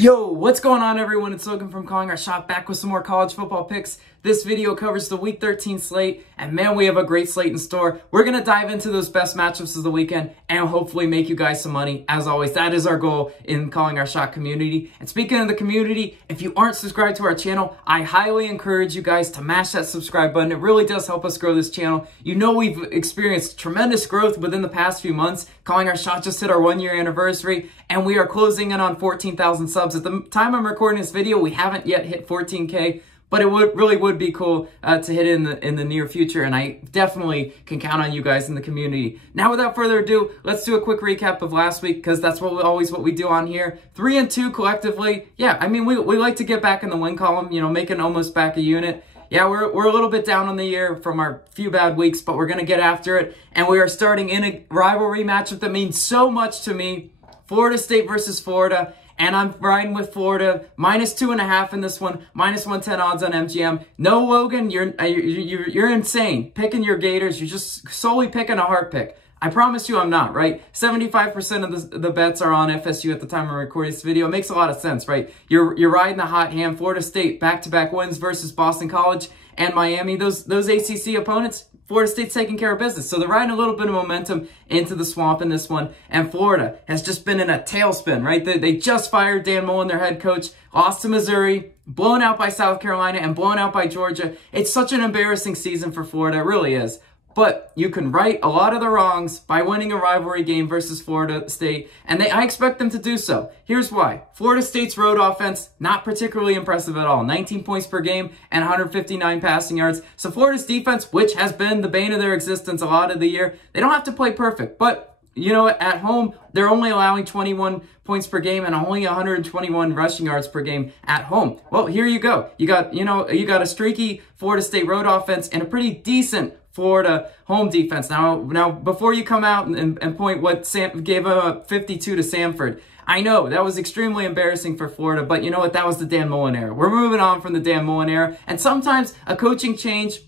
Yo, what's going on everyone? It's Logan from Calling Our Shot, back with some more college football picks. This video covers the Week 13 slate, and man, we have a great slate in store. We're going to dive into those best matchups of the weekend and hopefully make you guys some money. As always, that is our goal in Calling Our Shot community. And speaking of the community, if you aren't subscribed to our channel, I highly encourage you guys to mash that subscribe button. It really does help us grow this channel. You know we've experienced tremendous growth within the past few months. Calling Our Shot just hit our 1-year anniversary, and we are closing in on 14,000 subs. At the time I'm recording this video, we haven't yet hit 14K, but it really would be cool to hit it in the near future, and I definitely can count on you guys in the community. Now, without further ado, let's do a quick recap of last week, because that's what we do on here. 3-2 collectively. Yeah, I mean, we like to get back in the win column, you know, making almost back a unit. Yeah, we're a little bit down on the year from our few bad weeks, but we're going to get after it, and we are starting in a rivalry matchup that means so much to me. Florida State versus Florida. And I'm riding with Florida, -2.5 in this one, -110 odds on MGM. No, Logan, you're insane. Picking your Gators, you're just solely picking a heart pick. I promise you I'm not, right? 75% of the bets are on FSU at the time of recording this video. It makes a lot of sense, right? You're riding the hot hand. Florida State, back-to-back wins versus Boston College and Miami. Those ACC opponents, Florida State's taking care of business. So they're riding a little bit of momentum into the swamp in this one. And Florida has just been in a tailspin, right? They just fired Dan Mullen, their head coach, lost to Missouri, blown out by South Carolina, and blown out by Georgia. It's such an embarrassing season for Florida. It really is. But you can right a lot of the wrongs by winning a rivalry game versus Florida State, and I expect them to do so. Here's why. Florida State's road offense, not particularly impressive at all. 19 points per game and 159 passing yards. So Florida's defense, which has been the bane of their existence a lot of the year, they don't have to play perfect. But, you know, at home, they're only allowing 21 points per game and only 121 rushing yards per game at home. Well, here you go. You got a streaky Florida State road offense and a pretty decent Florida home defense. Now, before you come out and point what gave up 52 to Samford, I know that was extremely embarrassing for Florida, but you know what? That was the Dan Mullen era. We're moving on from the Dan Mullen era, and sometimes a coaching change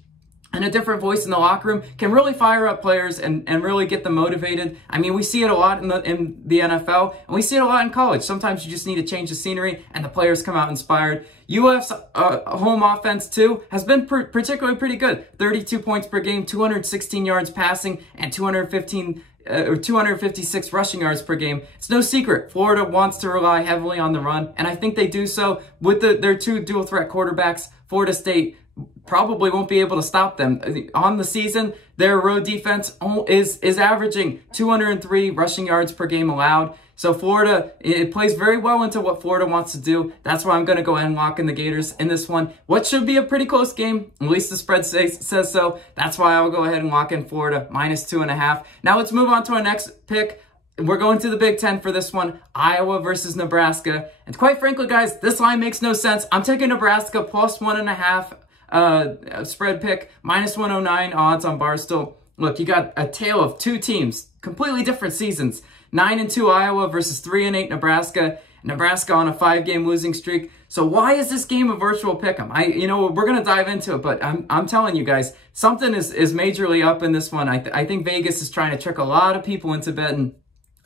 and a different voice in the locker room can really fire up players and really get them motivated. I mean, we see it a lot in the NFL, and we see it a lot in college. Sometimes you just need to change the scenery, and the players come out inspired. UF's home offense, too, has been particularly pretty good. 32 points per game, 216 yards passing, and 256 rushing yards per game. It's no secret. Florida wants to rely heavily on the run, and I think they do so with their two dual-threat quarterbacks. Florida State probably won't be able to stop them. On the season, their road defense is averaging 203 rushing yards per game allowed. So Florida, it plays very well into what Florida wants to do. That's why I'm going to go ahead and lock in the Gators in this one. What should be a pretty close game, at least the spread says so. That's why I'll go ahead and lock in Florida, -2.5. Now let's move on to our next pick. We're going to the Big Ten for this one, Iowa versus Nebraska. And quite frankly, guys, this line makes no sense. I'm taking Nebraska +1.5 spread pick, -109 odds on Barstool. Look, you got a tale of two teams, completely different seasons. 9-2 Iowa versus 3-8 Nebraska. Nebraska on a 5-game losing streak. So why is this game a virtual pick'em? We're gonna dive into it, but I'm telling you guys, something is majorly up in this one. I think Vegas is trying to trick a lot of people into betting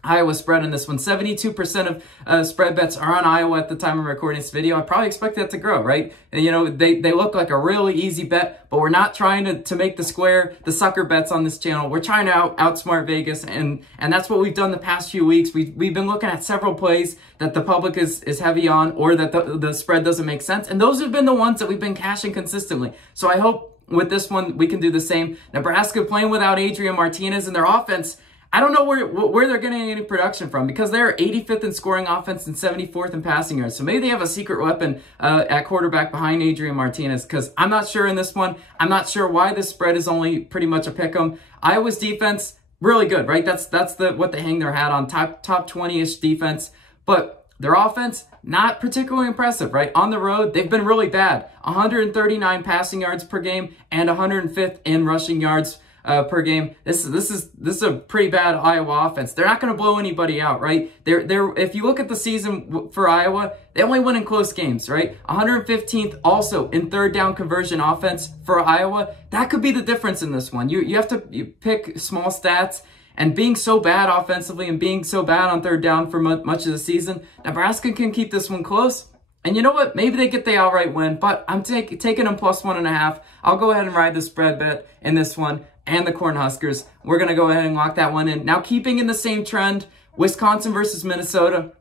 Iowa spread in this one. 72% of spread bets are on Iowa at the time of recording this video. I probably expect that to grow, right? And, you know, they look like a really easy bet, but we're not trying to make the sucker bets on this channel. We're trying to outsmart Vegas, and that's what we've done the past few weeks. We've been looking at several plays that the public is heavy on, or that the spread doesn't make sense, and those have been the ones that we've been cashing consistently. So I hope with this one we can do the same. Nebraska playing without Adrian Martinez, and their offense, I don't know where they're getting any production from, because they're 85th in scoring offense and 74th in passing yards. So maybe they have a secret weapon at quarterback behind Adrian Martinez, because I'm not sure in this one. I'm not sure why this spread is only pretty much a pick'em. Iowa's defense, really good, right? That's what they hang their hat on, top 20-ish defense. But their offense, not particularly impressive, right? On the road, they've been really bad. 139 passing yards per game and 105th in rushing yards per game. This is a pretty bad Iowa offense. They're not going to blow anybody out, right? If you look at the season for Iowa, they only win in close games, right? 115th also in third down conversion offense for Iowa. That could be the difference in this one. You have to pick small stats And being so bad offensively and being so bad on third down for much of the season, Nebraska can keep this one close. And you know what? Maybe they get the outright win, but I'm taking them plus 1.5. I'll go ahead and ride the spread bet in this one and the Cornhuskers. We're going to go ahead and lock that one in. Now, keeping in the same trend, Wisconsin versus Minnesota.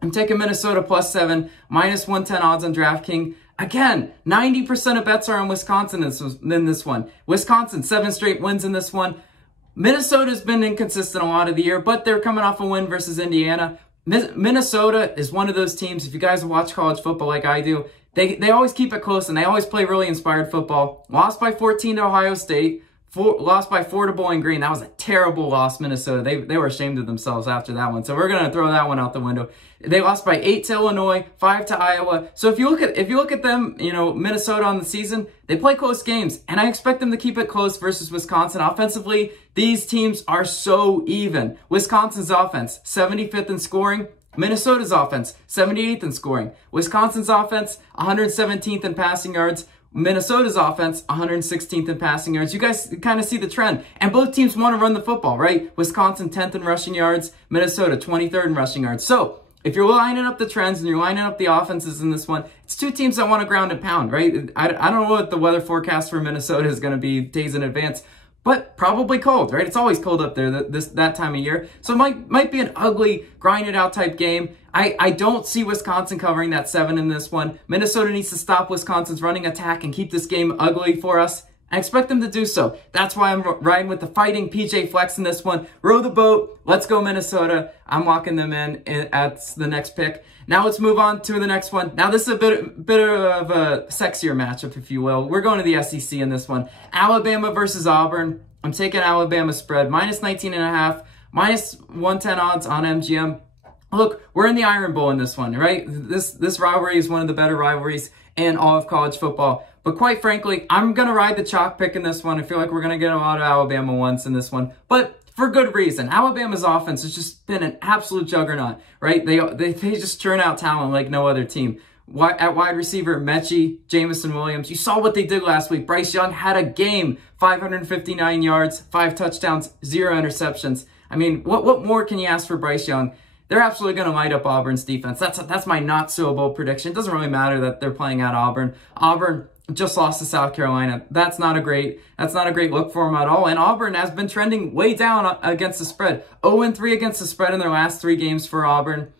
I'm taking Minnesota plus 7, minus 110 odds on DraftKings. Again, 90% of bets are on Wisconsin in this one. Wisconsin, 7 straight wins in this one. Minnesota's been inconsistent a lot of the year, but they're coming off a win versus Indiana. Minnesota is one of those teams, if you guys watch college football like I do, they always keep it close and they always play really inspired football. Lost by 14 to Ohio State. Lost by 4 to Bowling Green. That was a terrible loss, Minnesota. They were ashamed of themselves after that one. So we're going to throw that one out the window. They lost by 8 to Illinois, 5 to Iowa. So if you look at them, Minnesota on the season, they play close games, and I expect them to keep it close versus Wisconsin. Offensively, these teams are so even. Wisconsin's offense, 75th in scoring. Minnesota's offense, 78th in scoring. Wisconsin's offense, 117th in passing yards. Minnesota's offense, 116th in passing yards. You guys kind of see the trend. And both teams want to run the football, right? Wisconsin, 10th in rushing yards. Minnesota, 23rd in rushing yards. So, if you're lining up the trends and you're lining up the offenses in this one, it's two teams that want to ground and pound, right? I don't know what the weather forecast for Minnesota is going to be days in advance, but probably cold, right? It's always cold up there that time of year. So it might be an ugly, grinded out type game. I don't see Wisconsin covering that 7 in this one. Minnesota needs to stop Wisconsin's running attack and keep this game ugly for us. I expect them to do so. That's why I'm riding with the fighting PJ Flex in this one. Row the boat. Let's go Minnesota. I'm locking them in at the next pick. Now let's move on to the next one. Now this is a bit of a sexier matchup, if you will. We're going to the SEC in this one. Alabama versus Auburn. I'm taking Alabama spread. Minus 19.5. Minus 110 odds on MGM. Look, we're in the Iron Bowl in this one, right? This rivalry is one of the better rivalries in all of college football. But quite frankly, I'm going to ride the chalk pick in this one. I feel like we're going to get a lot of Alabama ones in this one. But for good reason. Alabama's offense has just been an absolute juggernaut, right? They just churn out talent like no other team. At wide receiver, Mechie, Jamison Williams. You saw what they did last week. Bryce Young had a game. 559 yards, 5 touchdowns, 0 interceptions. I mean, what more can you ask for Bryce Young? They're absolutely going to light up Auburn's defense. That's my not so bold prediction. It doesn't really matter that they're playing at Auburn. Auburn just lost to South Carolina. That's not a great look for them at all. And Auburn has been trending way down against the spread. 0-3 against the spread in their last 3 games for Auburn.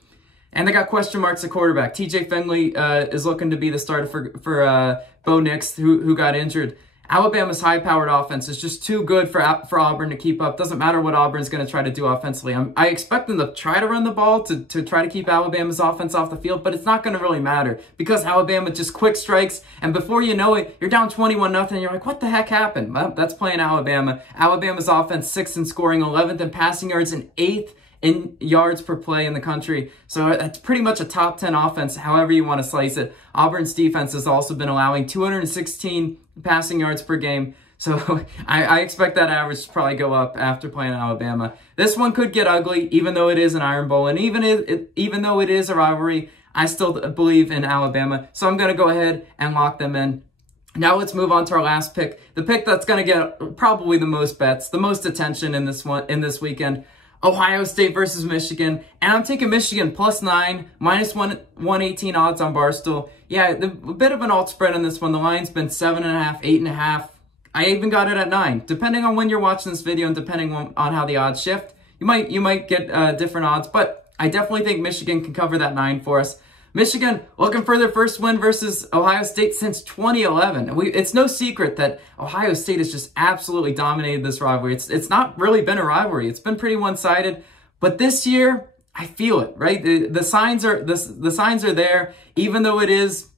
And they got question marks at quarterback. TJ Finley is looking to be the starter for Bo Nix, who got injured. Alabama's high-powered offense is just too good for Auburn to keep up. Doesn't matter what Auburn's going to try to do offensively. I expect them to try to run the ball to try to keep Alabama's offense off the field, but it's not going to really matter because Alabama just quick strikes, and before you know it, you're down 21-0, and you're like, what the heck happened? Well, that's playing Alabama. Alabama's offense, 6th in scoring, 11th in passing yards, and 8th in yards per play in the country. So it's pretty much a top 10 offense, however you want to slice it. Auburn's defense has also been allowing 216 passing yards per game. So I expect that average to probably go up after playing Alabama. This one could get ugly, even though it is an Iron Bowl. And even though it is a rivalry, I still believe in Alabama. So I'm going to go ahead and lock them in. Now let's move on to our last pick. The pick that's going to get probably the most bets, the most attention in this weekend. Ohio State versus Michigan, and I'm taking Michigan +9, minus 118 odds on Barstool. Yeah, a bit of an alt spread on this one. The line's been 7.5, 8.5. I even got it at 9. Depending on when you're watching this video and depending on how the odds shift, you might get different odds, but I definitely think Michigan can cover that 9 for us. Michigan looking for their first win versus Ohio State since 2011. It's no secret that Ohio State has just absolutely dominated this rivalry. It's not really been a rivalry. It's been pretty one-sided. But this year, I feel it, right? The signs are there, even though it is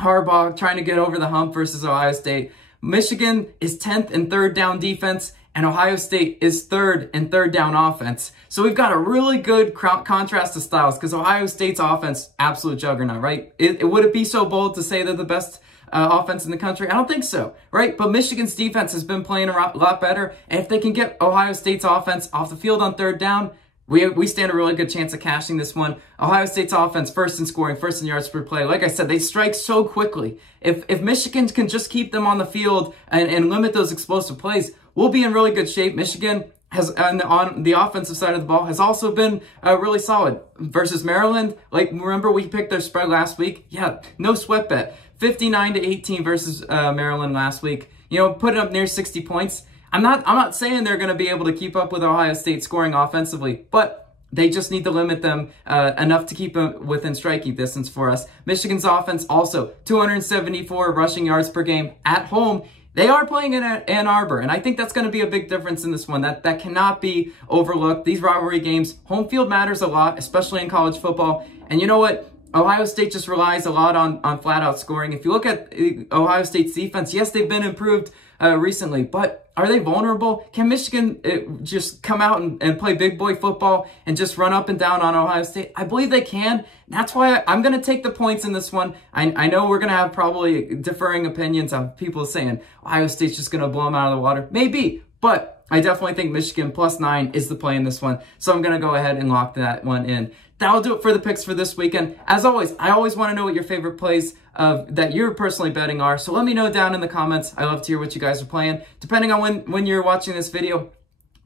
Harbaugh trying to get over the hump versus Ohio State. Michigan is 10th in third down defense, and Ohio State is 3rd in third down offense. So we've got a really good contrast of styles because Ohio State's offense, absolute juggernaut, right? Would it be so bold to say they're the best offense in the country? I don't think so, right? But Michigan's defense has been playing a lot better, and if they can get Ohio State's offense off the field on third down, we stand a really good chance of cashing this one. Ohio State's offense, 1st in scoring, 1st in yards per play. Like I said, they strike so quickly. If Michigan can just keep them on the field and limit those explosive plays, we'll be in really good shape. Michigan, on the offensive side of the ball has also been really solid. Versus Maryland, like, remember we picked their spread last week? Yeah, no sweat bet. 59-18 versus Maryland last week. You know, putting up near 60 points. I'm not saying they're going to be able to keep up with Ohio State scoring offensively, but they just need to limit them enough to keep them within striking distance for us. Michigan's offense also 274 rushing yards per game at home. They are playing in Ann Arbor, and I think that's going to be a big difference in this one. That cannot be overlooked. These rivalry games, home field matters a lot, especially in college football. And you know what? Ohio State just relies a lot on flat-out scoring. If you look at Ohio State's defense, yes, they've been improved recently, but are they vulnerable? Can Michigan just come out and play big boy football and just run up and down on Ohio State? I believe they can. That's why I'm going to take the points in this one. I know we're going to have probably differing opinions on people saying Ohio State's just going to blow them out of the water. Maybe, but I definitely think Michigan +9 is the play in this one. So I'm going to go ahead and lock that one in. That'll do it for the picks for this weekend. As always, I always want to know what your favorite plays that you're personally betting are. So let me know down in the comments. I love to hear what you guys are playing. Depending on when you're watching this video,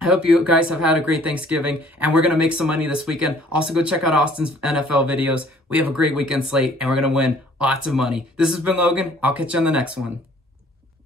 I hope you guys have had a great Thanksgiving, and we're going to make some money this weekend. Also, go check out Austin's NFL videos. We have a great weekend slate, and we're going to win lots of money. This has been Logan. I'll catch you on the next one.